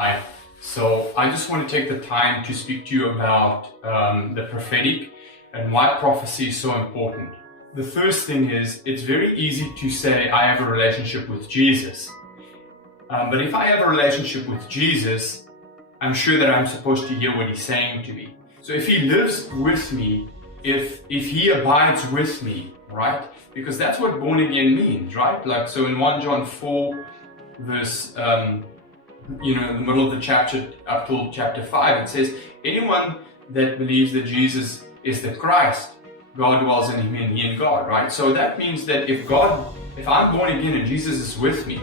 Hi. So I just want to take the time to speak to you about the prophetic and why prophecy is so important. The first thing is, it's very easy to say I have a relationship with Jesus. But if I have a relationship with Jesus, I'm sure that I'm supposed to hear what he's saying to me. So if he lives with me, if he abides with me, right? Because that's what born again means, right? Like, so in 1 John 4 verse, in the middle of the chapter up till chapter 5, it says, anyone that believes that Jesus is the Christ, God dwells in him and he in God, right? So that means that if I'm born again and Jesus is with me,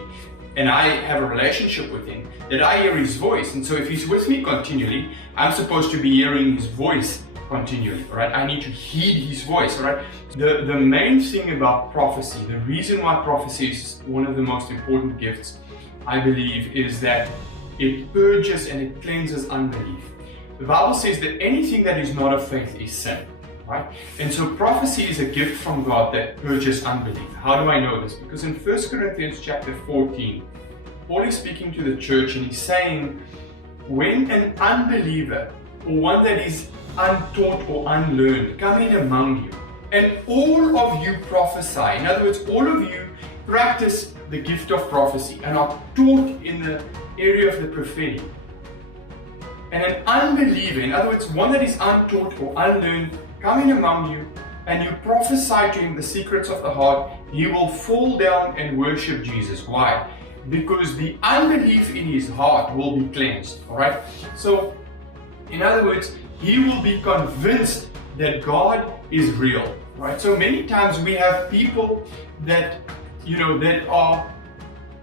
and I have a relationship with him, that I hear his voice. And so if he's with me continually, I'm supposed to be hearing his voice continually, right? I need to heed his voice, right? The main thing about prophecy, the reason why prophecy is one of the most important gifts, I believe, is that it purges and it cleanses unbelief. The Bible says that anything that is not of faith is sin, right? And so prophecy is a gift from God that purges unbelief. How do I know this? Because in 1 Corinthians chapter 14, Paul is speaking to the church and he's saying, when an unbeliever or one that is untaught or unlearned come in among you, and all of you prophesy, in other words, all of you practice the gift of prophecy and are taught in the area of the prophetic, and an unbeliever, in other words, one that is untaught or unlearned, come in among you, and you prophesy to him the secrets of the heart, he will fall down and worship Jesus. Why? Because the unbelief in his heart will be cleansed. Alright? So, in other words, he will be convinced that God is real. Right? So many times we have people that are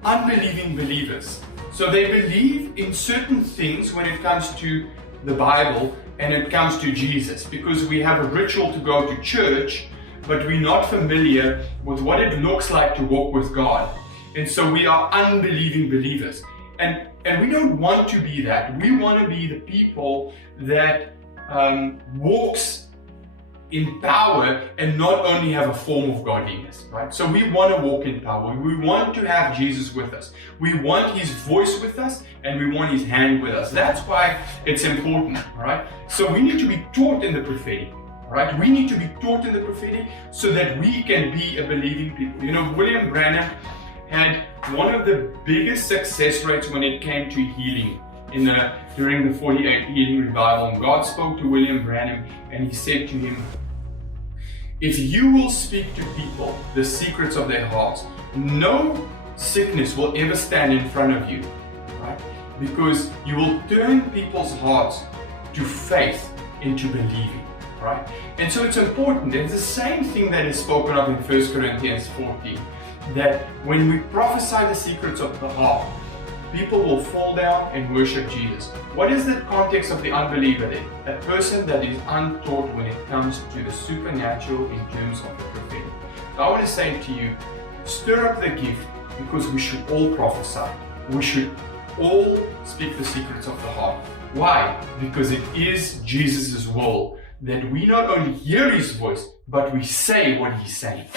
unbelieving believers. So they believe in certain things when it comes to the Bible and it comes to Jesus, because we have a ritual to go to church, but we're not familiar with what it looks like to walk with God. And so we are unbelieving believers. And we don't want to be that. We want to be the people that walks in power and not only have a form of godliness, right? So we want to walk in power. We want to have Jesus with us. We want his voice with us and we want his hand with us. That's why it's important, all right? So we need to be taught in the prophetic, all right? We need to be taught in the prophetic so that we can be a believing people. William Branham had one of the biggest success rates when it came to healing during the 48 healing revival. And God spoke to William Branham and he said to him, if you will speak to people the secrets of their hearts, no sickness will ever stand in front of you, right? Because you will turn people's hearts to faith into believing, right? And so it's important. It's the same thing that is spoken of in 1 Corinthians 14, that when we prophesy the secrets of the heart, people will fall down and worship Jesus. What is the context of the unbeliever then? A person that is untaught when it comes to the supernatural in terms of the prophetic. So I want to say to you, stir up the gift, because we should all prophesy. We should all speak the secrets of the heart. Why? Because it is Jesus' will that we not only hear his voice, but we say what he's saying.